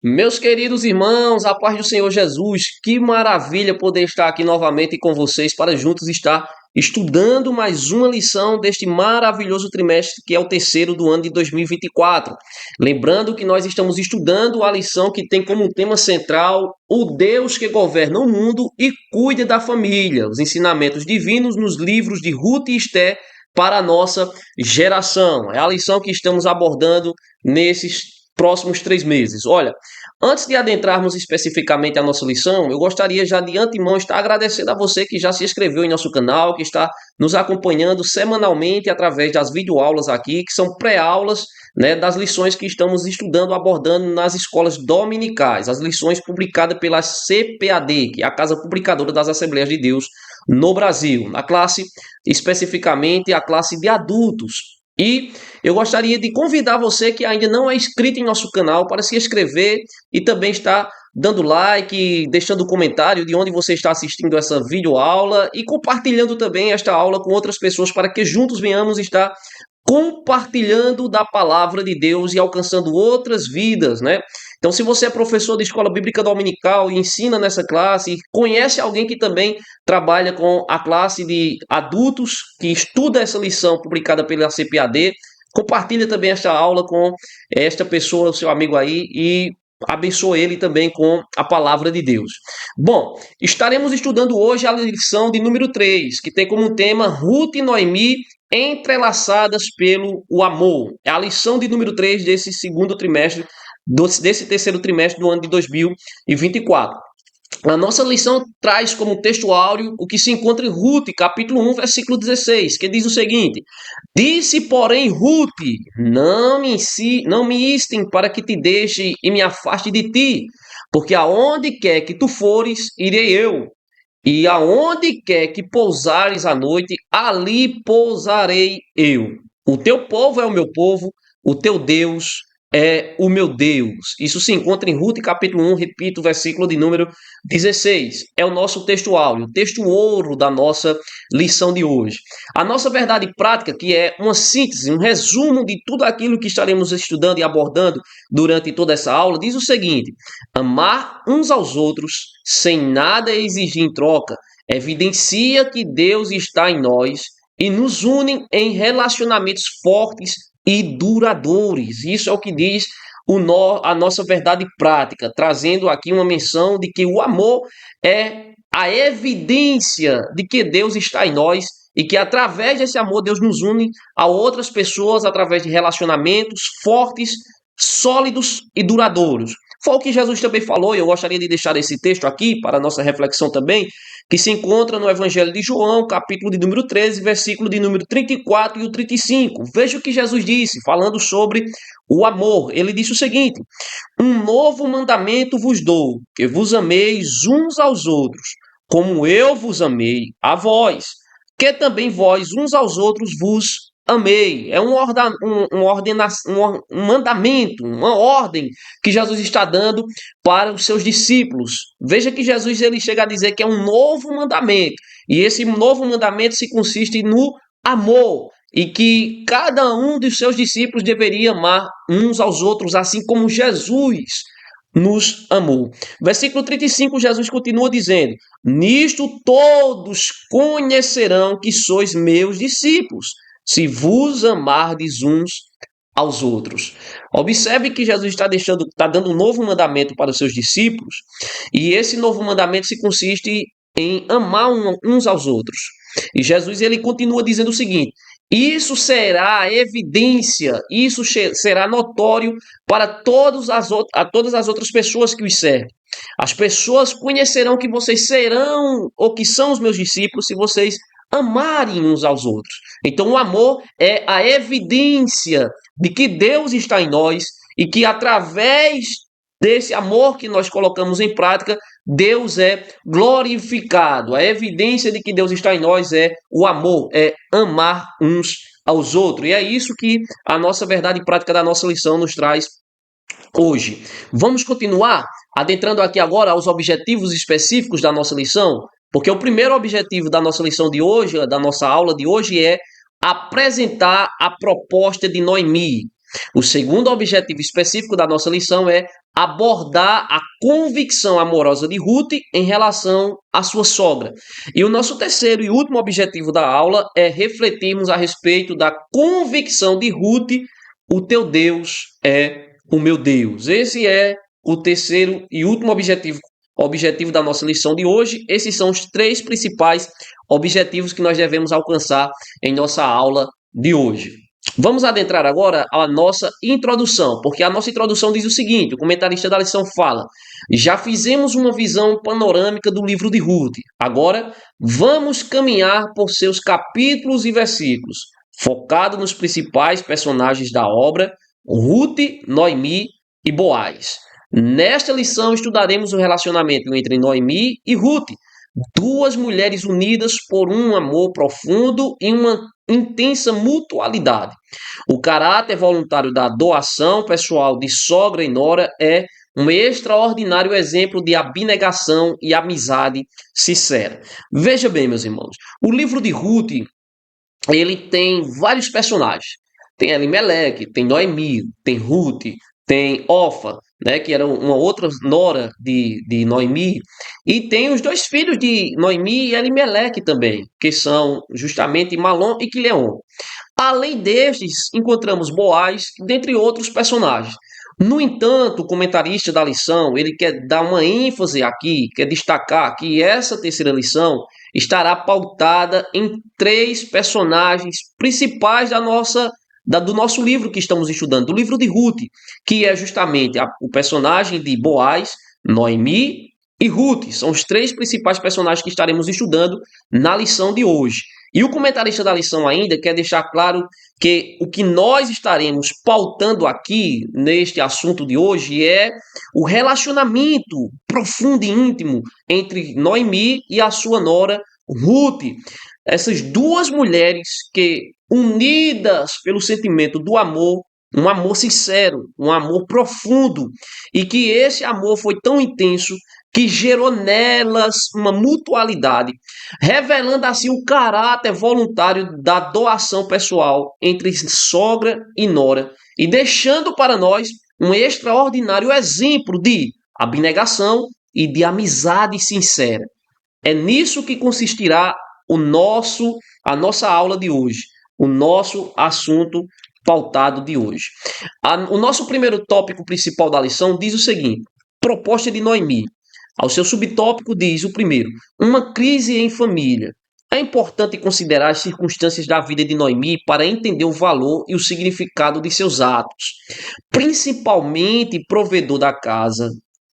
Meus queridos irmãos, a paz do Senhor Jesus, que maravilha poder estar aqui novamente com vocês para juntos estar estudando mais uma lição deste maravilhoso trimestre que é o terceiro do ano de 2024. Lembrando que nós estamos estudando a lição que tem como tema central o Deus que governa o mundo e cuida da família, os ensinamentos divinos nos livros de Ruth e Esté para a nossa geração. É a lição que estamos abordando nesses próximos 3 meses. Olha, antes de adentrarmos especificamente a nossa lição, eu gostaria já de antemão estar agradecendo a você que já se inscreveu em nosso canal, que está nos acompanhando semanalmente através das videoaulas aqui, que são pré-aulas, né, das lições que estamos estudando, abordando nas escolas dominicais, as lições publicadas pela CPAD, que é a Casa Publicadora das Assembleias de Deus no Brasil, na classe, especificamente a classe de adultos. E eu gostaria de convidar você que ainda não é inscrito em nosso canal para se inscrever e também estar dando like, deixando comentário de onde você está assistindo essa videoaula e compartilhando também esta aula com outras pessoas para que juntos venhamos estar compartilhando da palavra de Deus e alcançando outras vidas, né? Então, se você é professor de escola bíblica dominical e ensina nessa classe, e conhece alguém que também trabalha com a classe de adultos que estuda essa lição publicada pela CPAD, compartilha também esta aula com esta pessoa, o seu amigo aí, e abençoe ele também com a palavra de Deus. Bom, estaremos estudando hoje a lição de número 3, que tem como tema Ruth e Noemi entrelaçadas pelo o amor. É a lição de número 3 desse segundo trimestre, desse terceiro trimestre do ano de 2024. A nossa lição traz como texto áureo o que se encontra em Ruth, capítulo 1, versículo 16, que diz o seguinte: Disse, porém, Ruth, não me instem para que te deixe e me afaste de ti, porque aonde quer que tu fores, irei eu, e aonde quer que pousares à noite, ali pousarei eu. O teu povo é o meu povo, o teu Deus é o meu Deus. Isso se encontra em Ruth capítulo 1, repito, versículo de número 16. É o nosso texto áureo, o texto ouro da nossa lição de hoje. A nossa verdade prática, que é uma síntese, um resumo de tudo aquilo que estaremos estudando e abordando durante toda essa aula, diz o seguinte: amar uns aos outros sem nada exigir em troca evidencia que Deus está em nós e nos une em relacionamentos fortes e duradouros. Isso é o que diz a nossa verdade prática, trazendo aqui uma menção de que o amor é a evidência de que Deus está em nós e que através desse amor Deus nos une a outras pessoas através de relacionamentos fortes, sólidos e duradouros. Foi o que Jesus também falou, e eu gostaria de deixar esse texto aqui para a nossa reflexão também, que se encontra no Evangelho de João, capítulo de número 13, versículo de número 34 e o 35. Veja o que Jesus disse, falando sobre o amor. Ele disse o seguinte: um novo mandamento vos dou, que vos ameis uns aos outros, como eu vos amei a vós, que também vós uns aos outros vos amei. É um mandamento, uma ordem que Jesus está dando para os seus discípulos. Veja que Jesus ele chega a dizer que é um novo mandamento. E esse novo mandamento se consiste no amor. E que cada um dos seus discípulos deveria amar uns aos outros, assim como Jesus nos amou. Versículo 35, Jesus continua dizendo: Nisto todos conhecerão que sois meus discípulos, se vos amardes uns aos outros. Observe que Jesus está dando um novo mandamento para os seus discípulos, e esse novo mandamento se consiste em amar uns aos outros. E Jesus ele continua dizendo o seguinte: isso será evidência, isso será notório para todas as outras pessoas que os servem. As pessoas conhecerão que vocês serão ou que são os meus discípulos se vocês amarem uns aos outros. Então, o amor é a evidência de que Deus está em nós e que através desse amor que nós colocamos em prática, Deus é glorificado. A evidência de que Deus está em nós é o amor, é amar uns aos outros. E é isso que a nossa verdade prática da nossa lição nos traz hoje. Vamos continuar adentrando aqui agora aos objetivos específicos da nossa lição, porque o primeiro objetivo da nossa lição de hoje, da nossa aula de hoje, é apresentar a proposta de Noemi. O segundo objetivo específico da nossa lição é abordar a convicção amorosa de Ruth em relação à sua sogra. E o nosso terceiro e último objetivo da aula é refletirmos a respeito da convicção de Ruth: o teu Deus é o meu Deus. Esse é o terceiro e último objetivo da nossa lição de hoje. Esses são os três principais objetivos que nós devemos alcançar em nossa aula de hoje. Vamos adentrar agora a nossa introdução, porque a nossa introdução diz o seguinte: o comentarista da lição fala: já fizemos uma visão panorâmica do livro de Ruth, agora vamos caminhar por seus capítulos e versículos, focado nos principais personagens da obra, Ruth, Noemi e Boaz. Nesta lição estudaremos o relacionamento entre Noemi e Ruth, duas mulheres unidas por um amor profundo e uma intensa mutualidade. O caráter voluntário da doação pessoal de sogra e nora é um extraordinário exemplo de abnegação e amizade sincera. Veja bem, meus irmãos, o livro de Ruth, ele tem vários personagens. Tem Elimeleque, tem Noemi, tem Ruth, tem Orfa, né, que era uma outra nora de Noemi, e tem os dois filhos de Noemi e Elimeleque também, que são justamente Malom e Quileon. Além destes, encontramos Boaz, dentre outros personagens. No entanto, o comentarista da lição, ele quer dar uma ênfase aqui, quer destacar que essa terceira lição estará pautada em três personagens principais do nosso livro que estamos estudando, do livro de Ruth, que é justamente o personagem de Boaz, Noemi e Ruth. São os três principais personagens que estaremos estudando na lição de hoje. E o comentarista da lição ainda quer deixar claro que o que nós estaremos pautando aqui neste assunto de hoje é o relacionamento profundo e íntimo entre Noemi e a sua nora Ruth. Essas duas mulheres que, unidas pelo sentimento do amor, um amor sincero, um amor profundo, e que esse amor foi tão intenso que gerou nelas uma mutualidade, revelando assim o caráter voluntário da doação pessoal entre sogra e nora, e deixando para nós um extraordinário exemplo de abnegação e de amizade sincera. É nisso que consistirá a nossa aula de hoje, o nosso assunto pautado de hoje. O nosso primeiro tópico principal da lição diz o seguinte: proposta de Noemi. Ao seu subtópico diz o primeiro: uma crise em família. É importante considerar as circunstâncias da vida de Noemi para entender o valor e o significado de seus atos. Principalmente provedor da casa,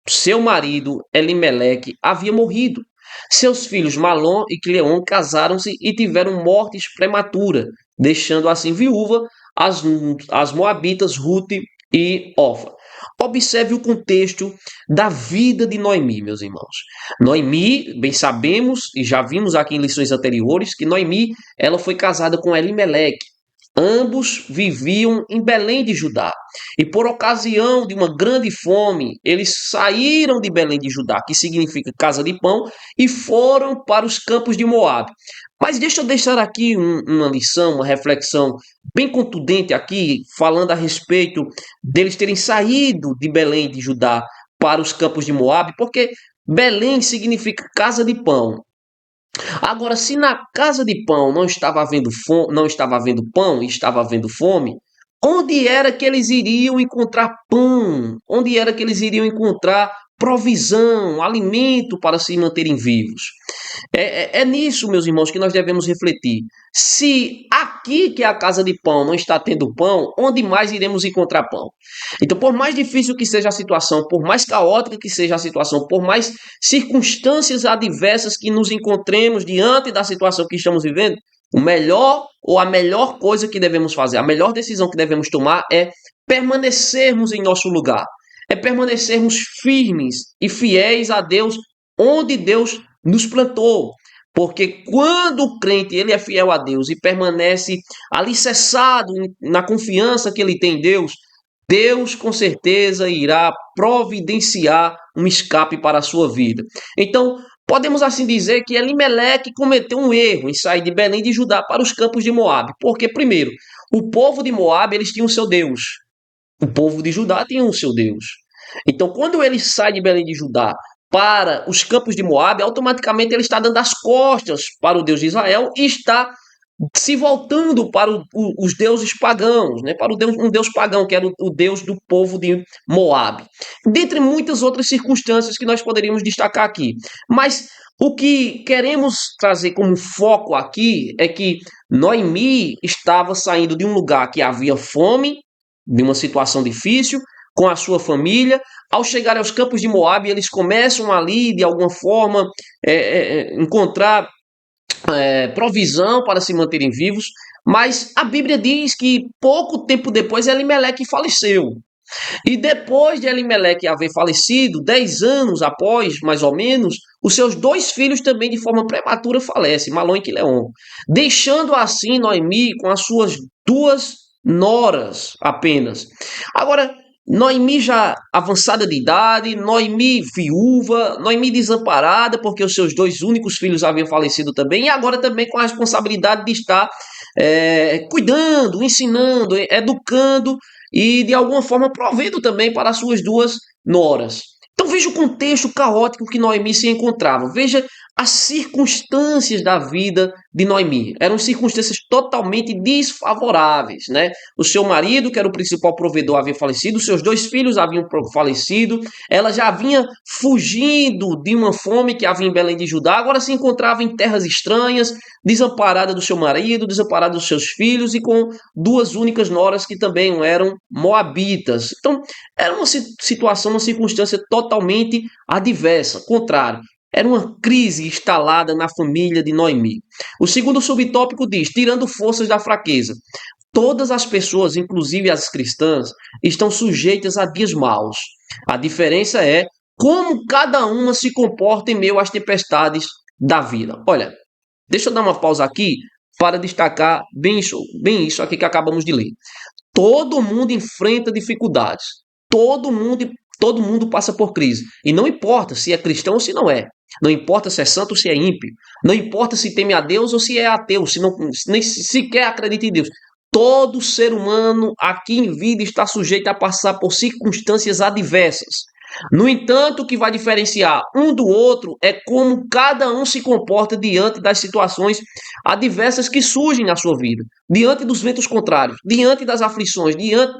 seu marido Elimeleque havia morrido. Seus filhos Malom e Quileon casaram-se e tiveram mortes prematuras, deixando assim viúva as moabitas Ruth e Orfa. Observe o contexto da vida de Noemi, meus irmãos. Noemi, bem sabemos, e já vimos aqui em lições anteriores, que Noemi ela foi casada com Elimeleque. Ambos viviam em Belém de Judá. E por ocasião de uma grande fome, eles saíram de Belém de Judá, que significa casa de pão, e foram para os campos de Moabe. Mas deixa eu deixar aqui uma lição, uma reflexão bem contundente aqui, falando a respeito deles terem saído de Belém de Judá para os campos de Moabe, porque Belém significa casa de pão. Agora, se na casa de pão não estava havendo pão e estava havendo fome, onde era que eles iriam encontrar pão? Onde era que eles iriam encontrar provisão, alimento para se manterem vivos? É nisso, meus irmãos, que nós devemos refletir. Se aqui, que é a casa de pão, não está tendo pão, onde mais iremos encontrar pão? Então, por mais difícil que seja a situação, por mais caótica que seja a situação, por mais circunstâncias adversas que nos encontremos diante da situação que estamos vivendo, o melhor ou a melhor coisa que devemos fazer, a melhor decisão que devemos tomar é permanecermos em nosso lugar, é permanecermos firmes e fiéis a Deus, onde Deus nos plantou. Porque quando o crente ele é fiel a Deus e permanece alicerçado na confiança que ele tem em Deus, Deus com certeza irá providenciar um escape para a sua vida. Então, podemos assim dizer que Elimeleque cometeu um erro em sair de Belém de Judá para os campos de Moabe. Porque, primeiro, o povo de Moabe eles tinham o seu Deus. O povo de Judá tinha o seu Deus. Então, quando ele sai de Belém de Judá para os campos de Moabe, automaticamente ele está dando as costas para o Deus de Israel e está se voltando para os deuses pagãos, né? Para um deus pagão, que era o deus do povo de Moabe. Dentre muitas outras circunstâncias que nós poderíamos destacar aqui. Mas o que queremos trazer como foco aqui é que Noemi estava saindo de um lugar que havia fome, de uma situação difícil, com a sua família. Ao chegar aos campos de Moabe, eles começam ali, de alguma forma, encontrar provisão para se manterem vivos, mas a Bíblia diz que pouco tempo depois Elimeleque faleceu. E depois de Elimeleque haver falecido, 10 anos após, mais ou menos, os seus dois filhos também de forma prematura falecem, Malom e Quileon, deixando assim Noemi com as suas duas noras apenas. Agora, Noemi já avançada de idade, Noemi viúva, Noemi desamparada, porque os seus dois únicos filhos haviam falecido também, e agora também com a responsabilidade de estar cuidando, ensinando, educando e de alguma forma provendo também para as suas duas noras. Então veja o contexto caótico que Noemi se encontrava. Veja as circunstâncias da vida de Noemi. Eram circunstâncias totalmente desfavoráveis, né? O seu marido, que era o principal provedor, havia falecido, os seus dois filhos haviam falecido, ela já vinha fugindo de uma fome que havia em Belém de Judá, agora se encontrava em terras estranhas, desamparada do seu marido, desamparada dos seus filhos e com duas únicas noras que também eram moabitas. Então, era uma situação, uma circunstância totalmente adversa, contrária. Era uma crise instalada na família de Noemi. O segundo subtópico diz: tirando forças da fraqueza. Todas as pessoas, inclusive as cristãs, estão sujeitas a dias maus. A diferença é como cada uma se comporta em meio às tempestades da vida. Olha, deixa eu dar uma pausa aqui para destacar bem isso aqui que acabamos de ler. Todo mundo enfrenta dificuldades. Todo mundo passa por crise. E não importa se é cristão ou se não é. Não importa se é santo ou se é ímpio. Não importa se teme a Deus ou se é ateu, se não, nem sequer acredita em Deus. Todo ser humano aqui em vida está sujeito a passar por circunstâncias adversas. No entanto, o que vai diferenciar um do outro é como cada um se comporta diante das situações adversas que surgem na sua vida, diante dos ventos contrários, diante das aflições, diante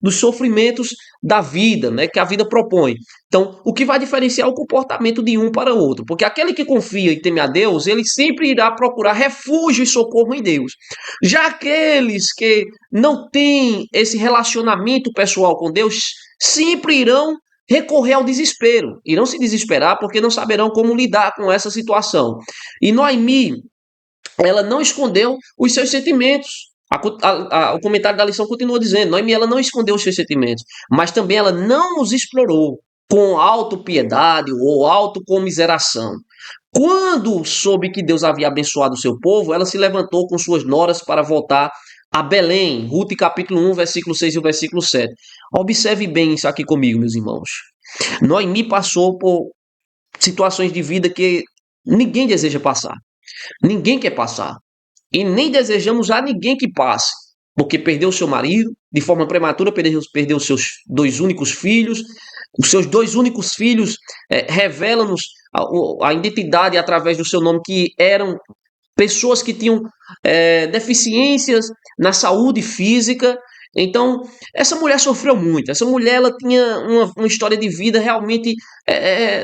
dos sofrimentos da vida, né, que a vida propõe. Então, o que vai diferenciar é o comportamento de um para o outro, porque aquele que confia e teme a Deus, ele sempre irá procurar refúgio e socorro em Deus. Já aqueles que não têm esse relacionamento pessoal com Deus, sempre irão recorrer ao desespero. Irão se desesperar porque não saberão como lidar com essa situação. E Noemi, ela não escondeu os seus sentimentos. O comentário da lição continua dizendo: Noemi, ela não escondeu os seus sentimentos, mas também ela não os explorou com autopiedade ou autocomiseração. Quando soube que Deus havia abençoado o seu povo, ela se levantou com suas noras para voltar a Belém. Ruth capítulo 1, versículo 6 e o versículo 7. Observe bem isso aqui comigo, meus irmãos. Noemi passou por situações de vida que ninguém deseja passar. Ninguém quer passar. E nem desejamos a ninguém que passe. Porque perdeu seu marido, de forma prematura, perdeu seus dois únicos filhos. Os seus dois únicos filhos revelam-nos a identidade através do seu nome, que eram pessoas que tinham deficiências na saúde física. Então, essa mulher sofreu muito. Essa mulher ela tinha uma história de vida realmente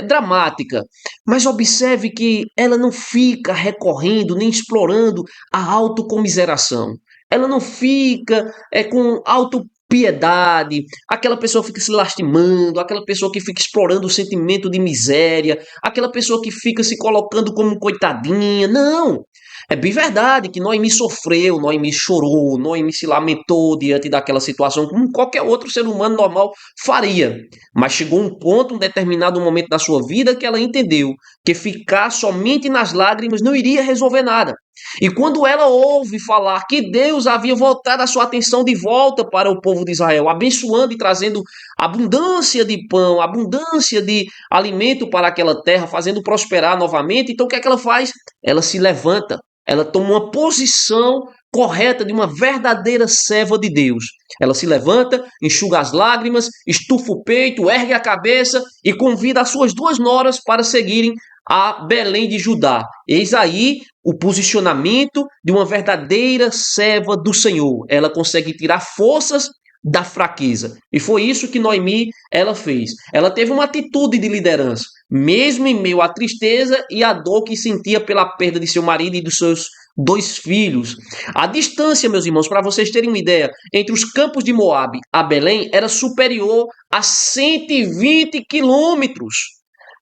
dramática. Mas observe que ela não fica recorrendo nem explorando a autocomiseração. Ela não fica com autopiedade. Aquela pessoa fica se lastimando, aquela pessoa que fica explorando o sentimento de miséria, aquela pessoa que fica se colocando como coitadinha. Não! É bem verdade que Noemi sofreu, Noemi chorou, Noemi se lamentou diante daquela situação, como qualquer outro ser humano normal faria. Mas chegou um ponto, um determinado momento da sua vida, que ela entendeu que ficar somente nas lágrimas não iria resolver nada. E quando ela ouve falar que Deus havia voltado a sua atenção de volta para o povo de Israel, abençoando e trazendo abundância de pão, abundância de alimento para aquela terra, fazendo prosperar novamente, então o que é que ela faz? Ela se levanta. Ela toma uma posição correta de uma verdadeira serva de Deus. Ela se levanta, enxuga as lágrimas, estufa o peito, ergue a cabeça e convida as suas duas noras para seguirem a Belém de Judá. Eis aí o posicionamento de uma verdadeira serva do Senhor. Ela consegue tirar forças da fraqueza. E foi isso que Noemi ela fez. Ela teve uma atitude de liderança, mesmo em meio à tristeza e à dor que sentia pela perda de seu marido e dos seus dois filhos. A distância, meus irmãos, para vocês terem uma ideia, entre os campos de Moabe a Belém era superior a 120 quilômetros.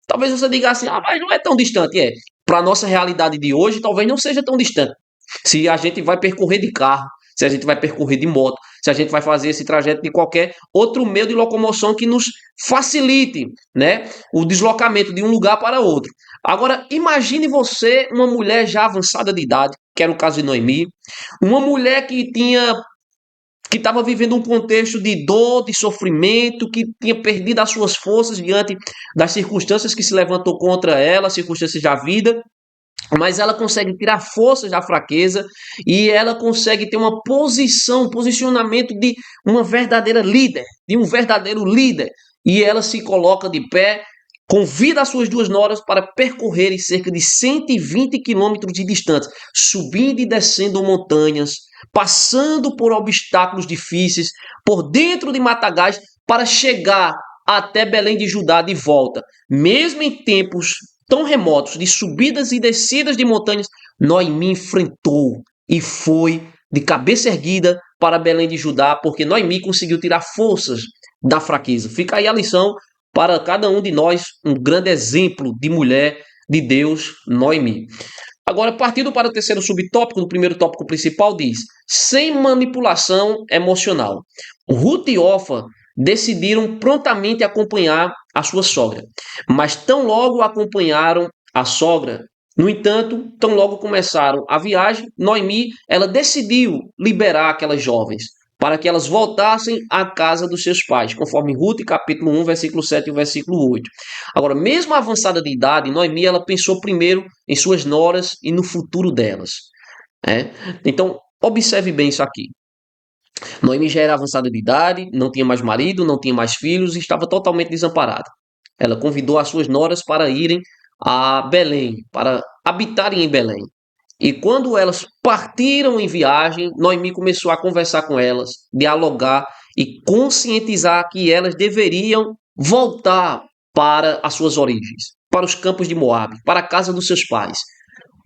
Talvez você diga assim, mas não é tão distante. Para a nossa realidade de hoje, talvez não seja tão distante. Se a gente vai percorrer de carro, se a gente vai percorrer de moto, se a gente vai fazer esse trajeto de qualquer outro meio de locomoção que nos facilite, né, o deslocamento de um lugar para outro. Agora, imagine você, uma mulher já avançada de idade, que era o caso de Noemi, uma mulher que estava vivendo um contexto de dor, de sofrimento, que tinha perdido as suas forças diante das circunstâncias que se levantou contra ela, circunstâncias da vida, mas ela consegue tirar forças da fraqueza e ela consegue ter uma posição, um posicionamento de uma verdadeira líder, de um verdadeiro líder. E ela se coloca de pé, convida as suas duas noras para percorrerem cerca de 120 quilômetros de distância, subindo e descendo montanhas, passando por obstáculos difíceis, por dentro de matagais, para chegar até Belém de Judá de volta. Mesmo em tempos tão remotos de subidas e descidas de montanhas, Noemi enfrentou e foi de cabeça erguida para Belém de Judá, porque Noemi conseguiu tirar forças da fraqueza. Fica aí a lição para cada um de nós, um grande exemplo de mulher de Deus, Noemi. Agora, partindo para o terceiro subtópico, do primeiro tópico principal, diz: sem manipulação emocional. Ruth e Orfa decidiram prontamente acompanhar a sua sogra, mas tão logo acompanharam a sogra, no entanto, tão logo começaram a viagem, Noemi, ela decidiu liberar aquelas jovens para que elas voltassem à casa dos seus pais, conforme Ruth, capítulo 1, versículo 7 e versículo 8. Agora, mesmo avançada de idade, Noemi, ela pensou primeiro em suas noras e no futuro delas. Né? Então, observe bem isso aqui. Noemi já era avançada de idade, não tinha mais marido, não tinha mais filhos e estava totalmente desamparada. Ela convidou as suas noras para irem a Belém, para habitarem em Belém. E quando elas partiram em viagem, Noemi começou a conversar com elas, dialogar e conscientizar que elas deveriam voltar para as suas origens, para os campos de Moabe, para a casa dos seus pais.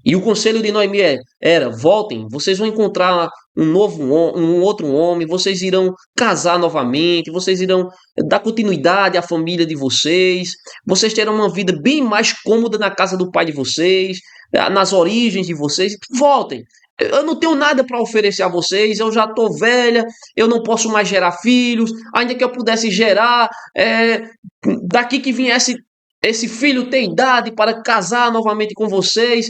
E o conselho de Noemi era: voltem, vocês vão encontrar um outro homem, vocês irão casar novamente, vocês irão dar continuidade à família de vocês terão uma vida bem mais cômoda na casa do pai de vocês, nas origens de vocês. Voltem. Eu não tenho nada para oferecer a vocês, eu já estou velha, eu não posso mais gerar filhos, ainda que eu pudesse gerar, daqui que viesse esse filho tem idade para casar novamente com vocês.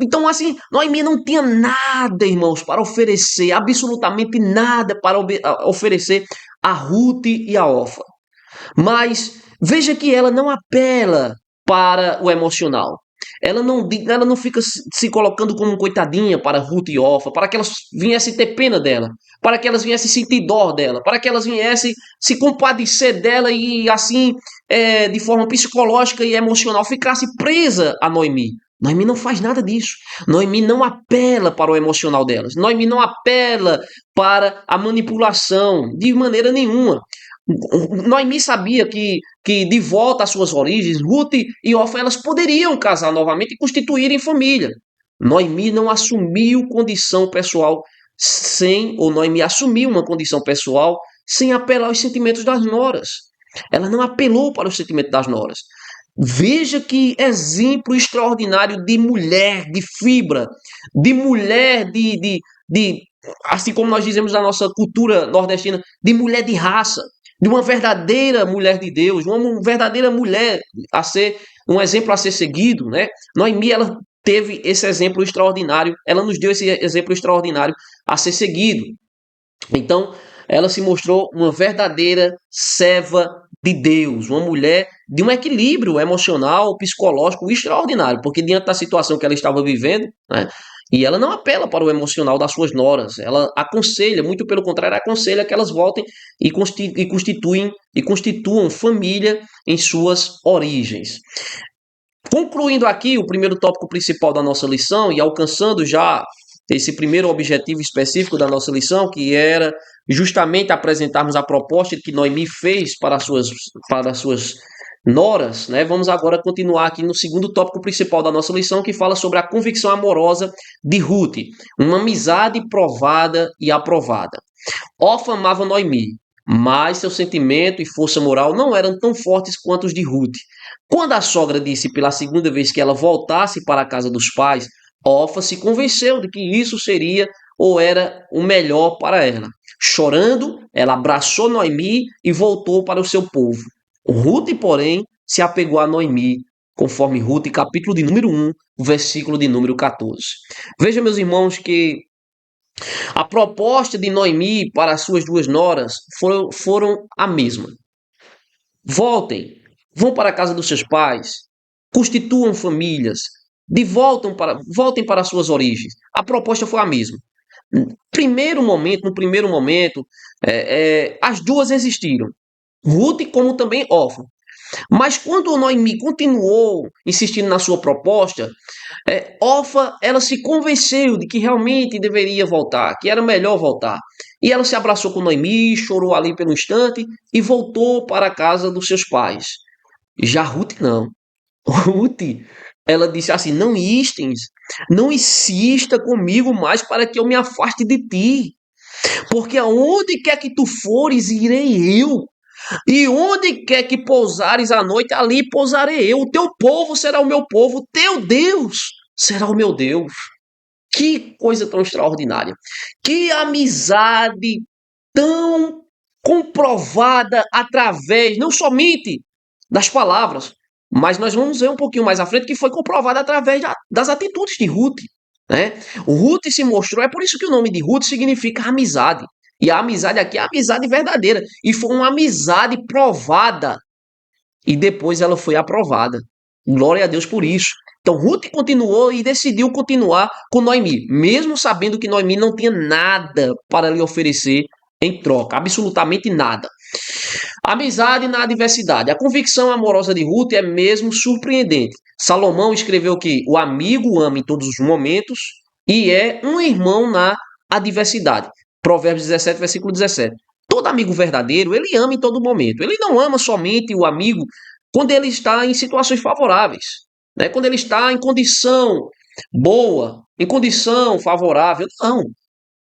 Então, assim, Noemi não tinha nada, irmãos, para oferecer, absolutamente nada para oferecer a Ruth e a Orfa. Mas veja que ela não apela para o emocional. Ela não fica se colocando como coitadinha para Ruth e Orfa, para que elas viessem ter pena dela, para que elas viessem sentir dor dela, para que elas viessem se compadecer dela e assim, de forma psicológica e emocional, ficasse presa a Noemi. Noemi não faz nada disso. Noemi não apela para o emocional delas. Noemi não apela para a manipulação de maneira nenhuma. Noemi sabia que de volta às suas origens, Ruth e Orfa elas poderiam casar novamente e constituírem família. Noemi não assumiu condição pessoal Noemi assumiu uma condição pessoal sem apelar aos sentimentos das noras. Ela não apelou para os sentimentos das noras. Veja que exemplo extraordinário de mulher, de fibra, de mulher, assim como nós dizemos na nossa cultura nordestina, de mulher de raça, de uma verdadeira mulher de Deus, uma verdadeira mulher a ser um exemplo a ser seguido, né? Noemi, ela teve esse exemplo extraordinário, ela nos deu esse exemplo extraordinário a ser seguido. Então, ela se mostrou uma verdadeira serva de Deus, uma mulher de um equilíbrio emocional, psicológico extraordinário, porque diante da situação que ela estava vivendo, né, E ela não apela para o emocional das suas noras. Ela aconselha, muito pelo contrário, aconselha que elas voltem e constituam família em suas origens. Concluindo aqui o primeiro tópico principal da nossa lição e alcançando já esse primeiro objetivo específico da nossa lição, que era justamente apresentarmos a proposta que Noemi fez para as suas noras, né? Vamos agora continuar aqui no segundo tópico principal da nossa lição, que fala sobre a convicção amorosa de Ruth, uma amizade provada e aprovada. Orfa amava Noemi, mas seu sentimento e força moral não eram tão fortes quanto os de Ruth. Quando a sogra disse pela segunda vez que ela voltasse para a casa dos pais, Orfa se convenceu de que isso seria ou era o melhor para ela. Chorando, ela abraçou Noemi e voltou para o seu povo. Ruth, porém, se apegou a Noemi, conforme Ruth, capítulo de número 1, versículo de número 14. Veja, meus irmãos, que a proposta de Noemi para as suas duas noras foram a mesma. Voltem, vão para a casa dos seus pais, constituam famílias, voltem para as suas origens. A proposta foi a mesma. No primeiro momento, as duas existiram. Ruth como também Orfa. Mas quando Noemi continuou insistindo na sua proposta, Orfa ela se convenceu de que realmente deveria voltar, que era melhor voltar. E ela se abraçou com Noemi, chorou ali pelo instante e voltou para a casa dos seus pais. Já Ruth não. Ruth, ela disse assim: não insista comigo mais para que eu me afaste de ti, porque aonde quer que tu fores, irei eu. E onde quer que pousares à noite, ali pousarei eu. O teu povo será o meu povo, o teu Deus será o meu Deus. Que coisa tão extraordinária. Que amizade tão comprovada através, não somente das palavras, mas nós vamos ver um pouquinho mais à frente que foi comprovada através das atitudes de Ruth. Né? O Ruth se mostrou, é por isso que o nome de Ruth significa amizade. E a amizade aqui é a amizade verdadeira. E foi uma amizade provada. E depois ela foi aprovada. Glória a Deus por isso. Então Ruth continuou e decidiu continuar com Noemi, mesmo sabendo que Noemi não tinha nada para lhe oferecer em troca, absolutamente nada. Amizade na adversidade. A convicção amorosa de Ruth é mesmo surpreendente. Salomão escreveu que o amigo ama em todos os momentos e é um irmão na adversidade. Provérbios 17, versículo 17. Todo amigo verdadeiro, ele ama em todo momento. Ele não ama somente o amigo quando ele está em situações favoráveis, né? Quando ele está em condição boa, em condição favorável. Não.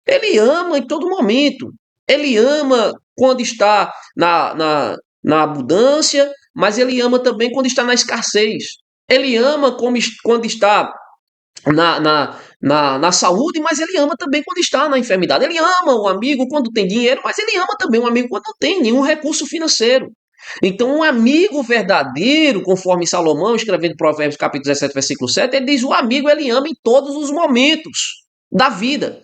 Ele ama em todo momento. Ele ama quando está na abundância, mas ele ama também quando está na escassez. Ele ama quando está na saúde, mas ele ama também quando está na enfermidade. Ele ama o amigo quando tem dinheiro, mas ele ama também o amigo quando não tem nenhum recurso financeiro. Então, um amigo verdadeiro, conforme Salomão, escrevendo em Provérbios capítulo 17, versículo 7, ele diz: o amigo ele ama em todos os momentos da vida.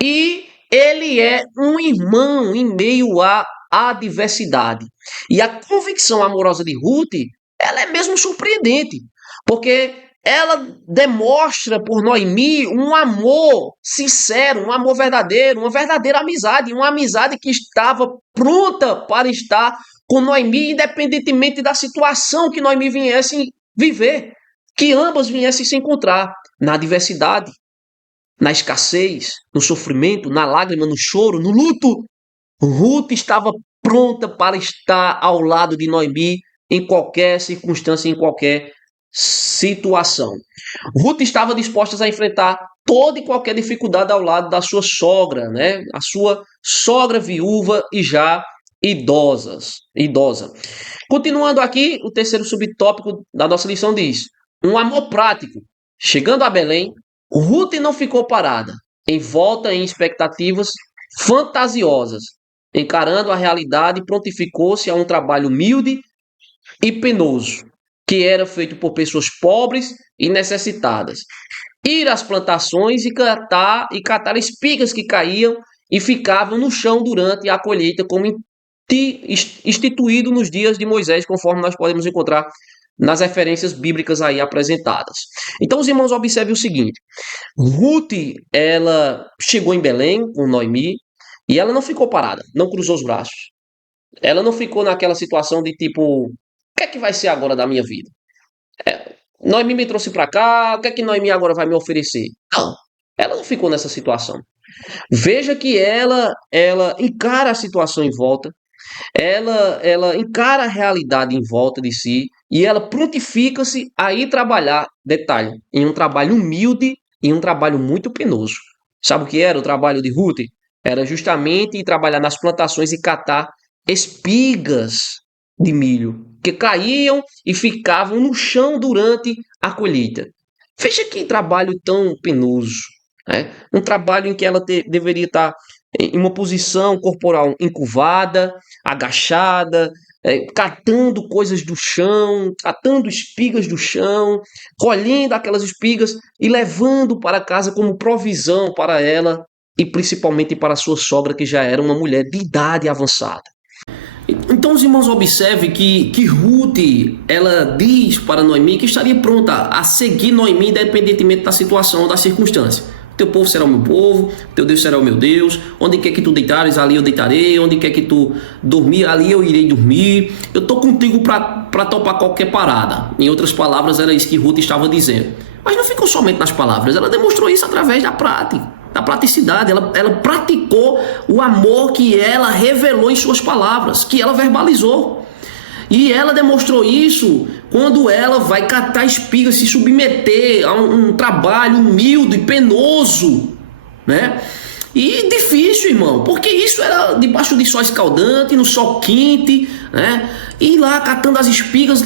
E ele é um irmão em meio à adversidade. E a convicção amorosa de Ruth, ela é mesmo surpreendente, porque ela demonstra por Noemi um amor sincero, um amor verdadeiro, uma verdadeira amizade, uma amizade que estava pronta para estar com Noemi, independentemente da situação que Noemi viesse viver, que ambas viessem se encontrar na adversidade, na escassez, no sofrimento, na lágrima, no choro, no luto. Ruth estava pronta para estar ao lado de Noemi em qualquer circunstância, em qualquer situação. Ruth estava disposta a enfrentar toda e qualquer dificuldade ao lado da sua sogra, né? A sua sogra viúva e já idosa. Continuando aqui, o terceiro subtópico da nossa lição diz: um amor prático. Chegando a Belém, Ruth não ficou parada, envolta em expectativas fantasiosas. Encarando a realidade, prontificou-se a um trabalho humilde e penoso, que era feito por pessoas pobres e necessitadas. Ir às plantações e catar espigas que caíam e ficavam no chão durante a colheita, como instituído nos dias de Moisés, conforme nós podemos encontrar nas referências bíblicas aí apresentadas. Então, os irmãos, observem o seguinte: Ruth, ela chegou em Belém com Noemi e ela não ficou parada, não cruzou os braços. Ela não ficou naquela situação de tipo, o que é que vai ser agora da minha vida? Noemi me trouxe para cá, o que é que Noemi agora vai me oferecer? Não, ela não ficou nessa situação. Veja que ela encara a situação em volta, ela encara a realidade em volta de si e ela prontifica-se a ir trabalhar, detalhe, em um trabalho humilde e um trabalho muito penoso. Sabe o que era o trabalho de Ruth? Era justamente ir trabalhar nas plantações e catar espigas de milho que caíam e ficavam no chão durante a colheita. Veja que trabalho tão penoso, né? Um trabalho em que ela deveria estar em uma posição corporal encurvada, agachada, catando coisas do chão, catando espigas do chão, colhendo aquelas espigas e levando para casa como provisão para ela e principalmente para sua sogra, que já era uma mulher de idade avançada. Então os irmãos observem que Ruth, ela diz para Noemi que estaria pronta a seguir Noemi independentemente da situação ou da circunstância. Teu povo será o meu povo, teu Deus será o meu Deus, onde quer que tu deitares, ali eu deitarei, onde quer que tu dormir, ali eu irei dormir, eu estou contigo para topar qualquer parada. Em outras palavras, era isso que Ruth estava dizendo. Mas não ficou somente nas palavras, ela demonstrou isso através da prática, da praticidade, ela praticou o amor que ela revelou em suas palavras, que ela verbalizou. E ela demonstrou isso quando ela vai catar espigas, se submeter a um trabalho humilde, penoso, né? E difícil, irmão, porque isso era debaixo de sol escaldante, no sol quente, né? E lá catando as espigas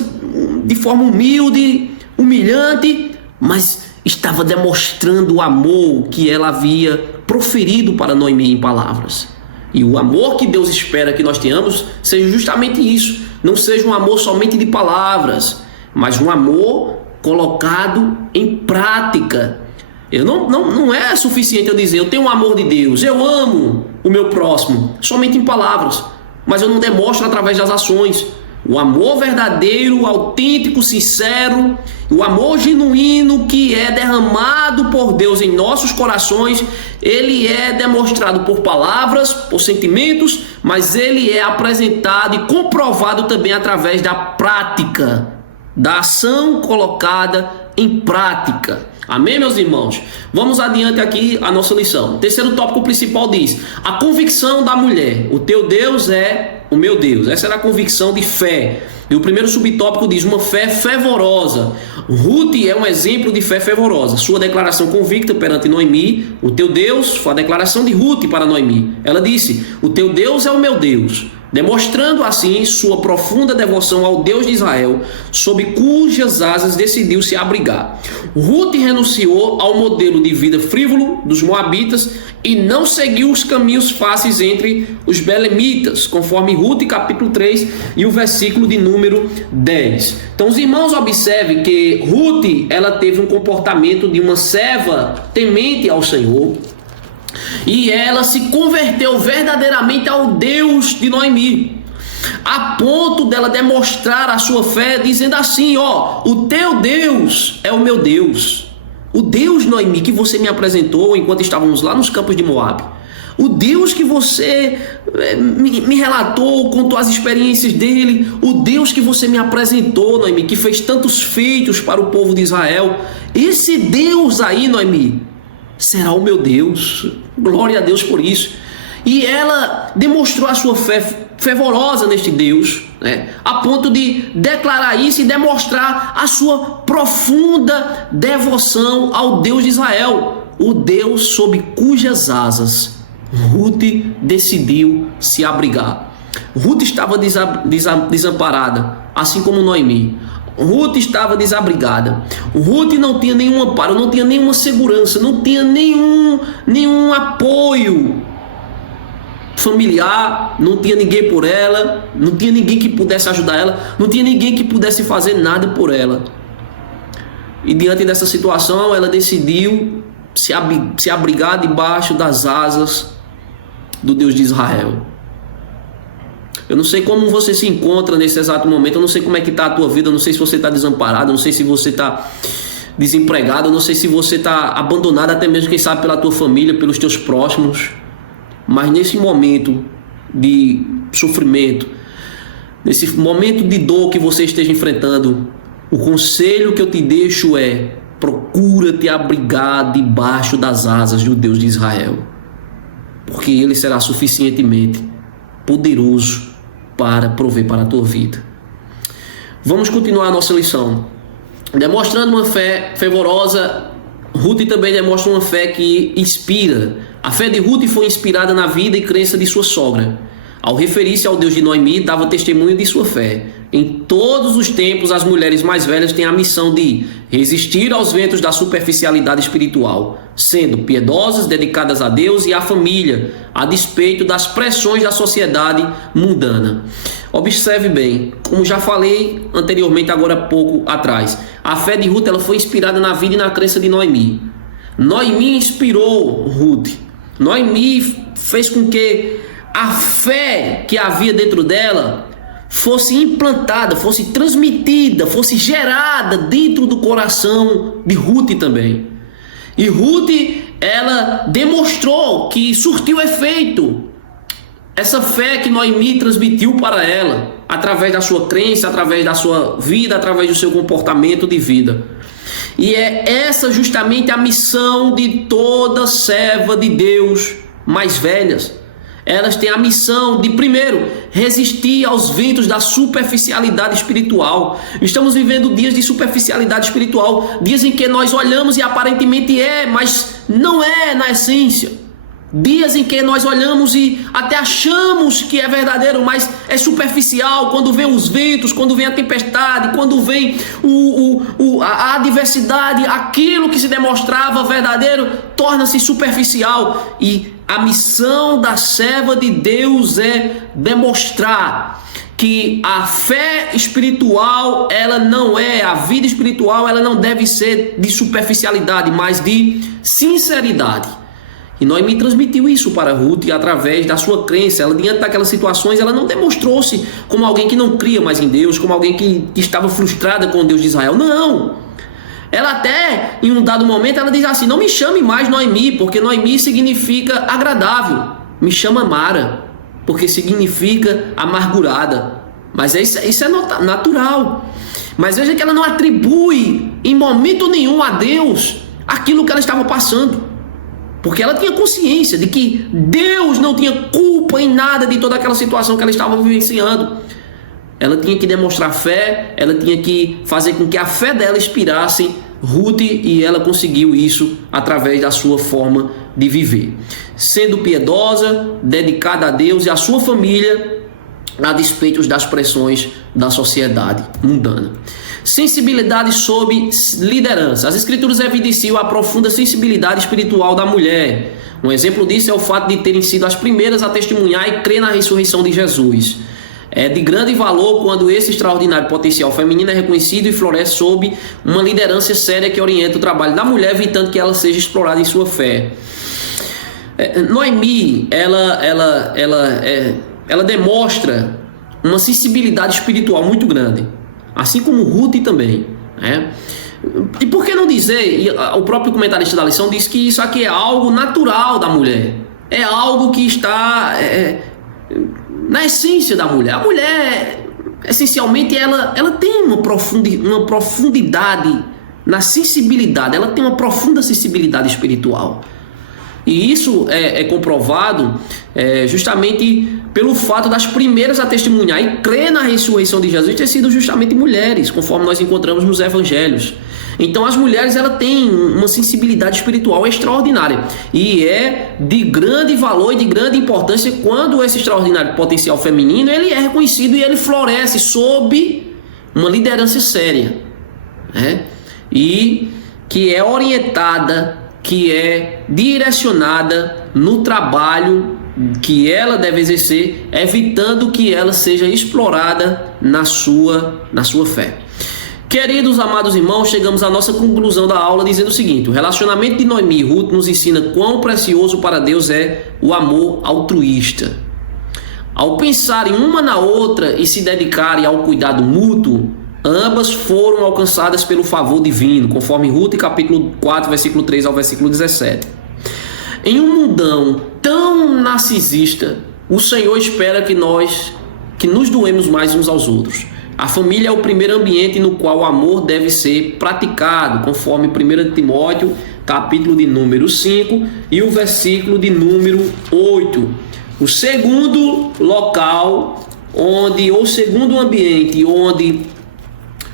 de forma humilde, humilhante, mas estava demonstrando o amor que ela havia proferido para Noemi em palavras. E o amor que Deus espera que nós tenhamos seja justamente isso. Não seja um amor somente de palavras, mas um amor colocado em prática. Não é suficiente eu dizer, eu tenho um amor de Deus, eu amo o meu próximo, somente em palavras, mas eu não demonstro através das ações. O amor verdadeiro, autêntico, sincero, o amor genuíno que é derramado por Deus em nossos corações, ele é demonstrado por palavras, por sentimentos, mas ele é apresentado e comprovado também através da prática, da ação colocada em prática. Amém, meus irmãos? Vamos adiante aqui a nossa lição. O terceiro tópico principal diz: a convicção da mulher. O teu Deus é o meu Deus. Essa era a convicção de fé. E o primeiro subtópico diz: uma fé fervorosa. Ruth é um exemplo de fé fervorosa. Sua declaração convicta perante Noemi, o teu Deus, foi a declaração de Ruth para Noemi. Ela disse: o teu Deus é o meu Deus. Demonstrando assim sua profunda devoção ao Deus de Israel, sob cujas asas decidiu se abrigar. Ruth renunciou ao modelo de vida frívolo dos moabitas e não seguiu os caminhos fáceis entre os belemitas, conforme Ruth capítulo 3 e o versículo de número 10. Então os irmãos observem que Ruth, ela teve um comportamento de uma serva temente ao Senhor, e ela se converteu verdadeiramente ao Deus de Noemi, a ponto dela demonstrar a sua fé, dizendo assim: ó, o teu Deus é o meu Deus. O Deus, Noemi, que você me apresentou enquanto estávamos lá nos campos de Moabe. O Deus que você me relatou, contou as experiências dele. O Deus que você me apresentou, Noemi, que fez tantos feitos para o povo de Israel. Esse Deus aí, Noemi, será o meu Deus. Glória a Deus por isso. E ela demonstrou a sua fé fervorosa neste Deus, né, a ponto de declarar isso e demonstrar a sua profunda devoção ao Deus de Israel, o Deus sob cujas asas Ruth decidiu se abrigar. Ruth estava desamparada, assim como Noemi. Ruth estava desabrigada. Ruth não tinha nenhum amparo, não tinha nenhuma segurança, não tinha nenhum apoio familiar, não tinha ninguém por ela, não tinha ninguém que pudesse ajudar ela, não tinha ninguém que pudesse fazer nada por ela. E diante dessa situação, ela decidiu se abrigar debaixo das asas do Deus de Israel. Eu não sei como você se encontra nesse exato momento, eu não sei como é que está a tua vida, eu não sei se você está desamparado, eu não sei se você está desempregado, eu não sei se você está abandonado, até mesmo, quem sabe, pela tua família, pelos teus próximos. Mas nesse momento de sofrimento, nesse momento de dor que você esteja enfrentando, o conselho que eu te deixo é: procura te abrigar debaixo das asas do Deus de Israel, porque Ele será suficientemente poderoso para prover para a tua vida. Vamos continuar a nossa lição. Demonstrando uma fé fervorosa, Ruth também demonstra uma fé que inspira. A fé de Ruth foi inspirada na vida e crença de sua sogra. Ao referir-se ao Deus de Noemi, dava testemunho de sua fé. Em todos os tempos, as mulheres mais velhas têm a missão de resistir aos ventos da superficialidade espiritual, sendo piedosas, dedicadas a Deus e à família, a despeito das pressões da sociedade mundana. Observe bem, como já falei anteriormente, agora há pouco atrás, a fé de Ruth ela foi inspirada na vida e na crença de Noemi. Noemi inspirou Ruth. Noemi fez com que a fé que havia dentro dela fosse implantada, fosse transmitida, fosse gerada dentro do coração de Ruth também. E Ruth, ela demonstrou que surtiu efeito essa fé que Noemi transmitiu para ela, através da sua crença, através da sua vida, através do seu comportamento de vida. E é essa justamente a missão de toda serva de Deus mais velhas. Elas têm a missão de, primeiro, resistir aos ventos da superficialidade espiritual. Estamos vivendo dias de superficialidade espiritual, dias em que nós olhamos e aparentemente mas não é na essência. Dias em que nós olhamos e até achamos que é verdadeiro, mas é superficial. Quando vem os ventos, quando vem a tempestade, quando vem a adversidade, aquilo que se demonstrava verdadeiro torna-se superficial. E a missão da serva de Deus é demonstrar que a fé espiritual, ela não é, a vida espiritual, ela não deve ser de superficialidade, mas de sinceridade. E Noemi transmitiu isso para Ruth através da sua crença. Ela, diante daquelas situações, ela não demonstrou-se como alguém que não cria mais em Deus, como alguém que estava frustrada com o Deus de Israel. Não! Ela até, em um dado momento, ela diz assim: não me chame mais Noemi, porque Noemi significa agradável. Me chama Mara, porque significa amargurada. Mas isso é natural. Mas veja que ela não atribui em momento nenhum a Deus aquilo que ela estava passando. Porque ela tinha consciência de que Deus não tinha culpa em nada de toda aquela situação que ela estava vivenciando. Ela tinha que demonstrar fé, ela tinha que fazer com que a fé dela inspirasse Ruth, e ela conseguiu isso através da sua forma de viver. Sendo piedosa, dedicada a Deus e à sua família, a despeito das pressões da sociedade mundana. Sensibilidade sob liderança. As escrituras evidenciam a profunda sensibilidade espiritual da mulher. Um exemplo disso é o fato de terem sido as primeiras a testemunhar e crer na ressurreição de Jesus. É de grande valor quando esse extraordinário potencial feminino é reconhecido e floresce sob uma liderança séria que orienta o trabalho da mulher, evitando que ela seja explorada em sua fé. Noemi, ela demonstra uma sensibilidade espiritual muito grande, assim como Ruth também, né? E por que não dizer, o próprio comentarista da lição diz que isso aqui é algo natural da mulher, é algo que está na essência da mulher. A mulher, essencialmente, ela tem uma profundidade na sensibilidade, ela tem uma profunda sensibilidade espiritual. E isso é comprovado justamente pelo fato das primeiras a testemunhar e crer na ressurreição de Jesus ter sido justamente mulheres, conforme nós encontramos nos evangelhos. Então as mulheres, ela têm uma sensibilidade espiritual extraordinária, e é de grande valor e de grande importância quando esse extraordinário potencial feminino ele é reconhecido e ele floresce sob uma liderança séria, né? E que é orientada, que é direcionada no trabalho que ela deve exercer, evitando que ela seja explorada na sua fé. Queridos amados irmãos, chegamos à nossa conclusão da aula dizendo o seguinte: o relacionamento de Noemi e Ruth nos ensina quão precioso para Deus é o amor altruísta. Ao pensarem uma na outra e se dedicarem ao cuidado mútuo, ambas foram alcançadas pelo favor divino, conforme Rute capítulo 4, versículo 3 ao versículo 17. Em um mundão tão narcisista, o Senhor espera que nos doemos mais uns aos outros. A família é o primeiro ambiente no qual o amor deve ser praticado, conforme 1 Timóteo, capítulo de número 5 e o versículo de número 8. O segundo local ou segundo ambiente onde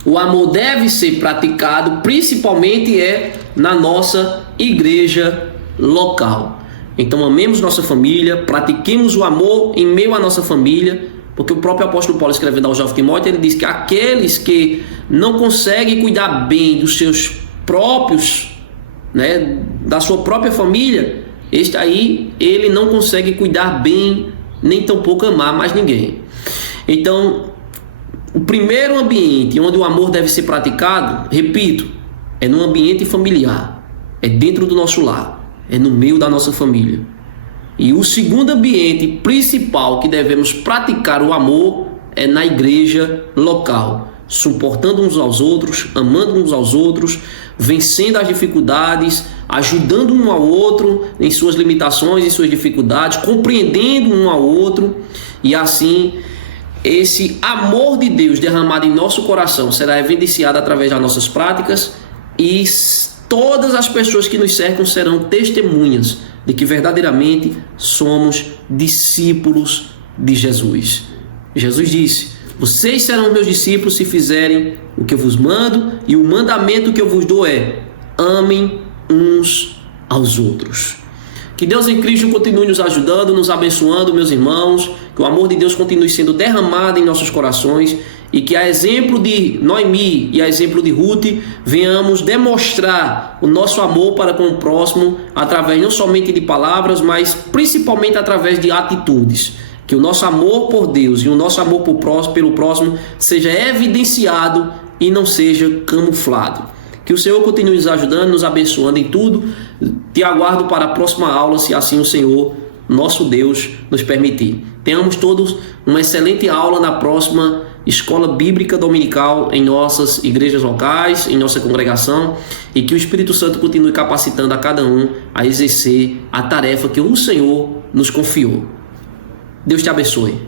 o amor deve ser praticado, principalmente é na nossa igreja local. Então amemos nossa família, pratiquemos o amor em meio à nossa família, porque o próprio apóstolo Paulo, escrevendo ao jovem Timóteo, ele diz que aqueles que não conseguem cuidar bem dos seus próprios, da sua própria família, este aí, ele não consegue cuidar bem, nem tampouco amar mais ninguém. Então, o primeiro ambiente onde o amor deve ser praticado, repito, é no ambiente familiar, é dentro do nosso lar, é no meio da nossa família. E o segundo ambiente principal que devemos praticar o amor é na igreja local, suportando uns aos outros, amando uns aos outros, vencendo as dificuldades, ajudando um ao outro em suas limitações e suas dificuldades, compreendendo um ao outro, e assim esse amor de Deus derramado em nosso coração será evidenciado através das nossas práticas, e todas as pessoas que nos cercam serão testemunhas de que verdadeiramente somos discípulos de Jesus. Jesus disse: vocês serão meus discípulos se fizerem o que eu vos mando, e o mandamento que eu vos dou é: amem uns aos outros. Que Deus em Cristo continue nos ajudando, nos abençoando, meus irmãos, que o amor de Deus continue sendo derramado em nossos corações, e que a exemplo de Noemi e a exemplo de Rute, venhamos demonstrar o nosso amor para com o próximo através não somente de palavras, mas principalmente através de atitudes. Que o nosso amor por Deus e o nosso amor pelo próximo seja evidenciado e não seja camuflado. Que o Senhor continue nos ajudando, nos abençoando em tudo. Te aguardo para a próxima aula, se assim o Senhor, nosso Deus, nos permitir. Tenhamos todos uma excelente aula na próxima Escola Bíblica Dominical em nossas igrejas locais, em nossa congregação, e que o Espírito Santo continue capacitando a cada um a exercer a tarefa que o Senhor nos confiou. Deus te abençoe.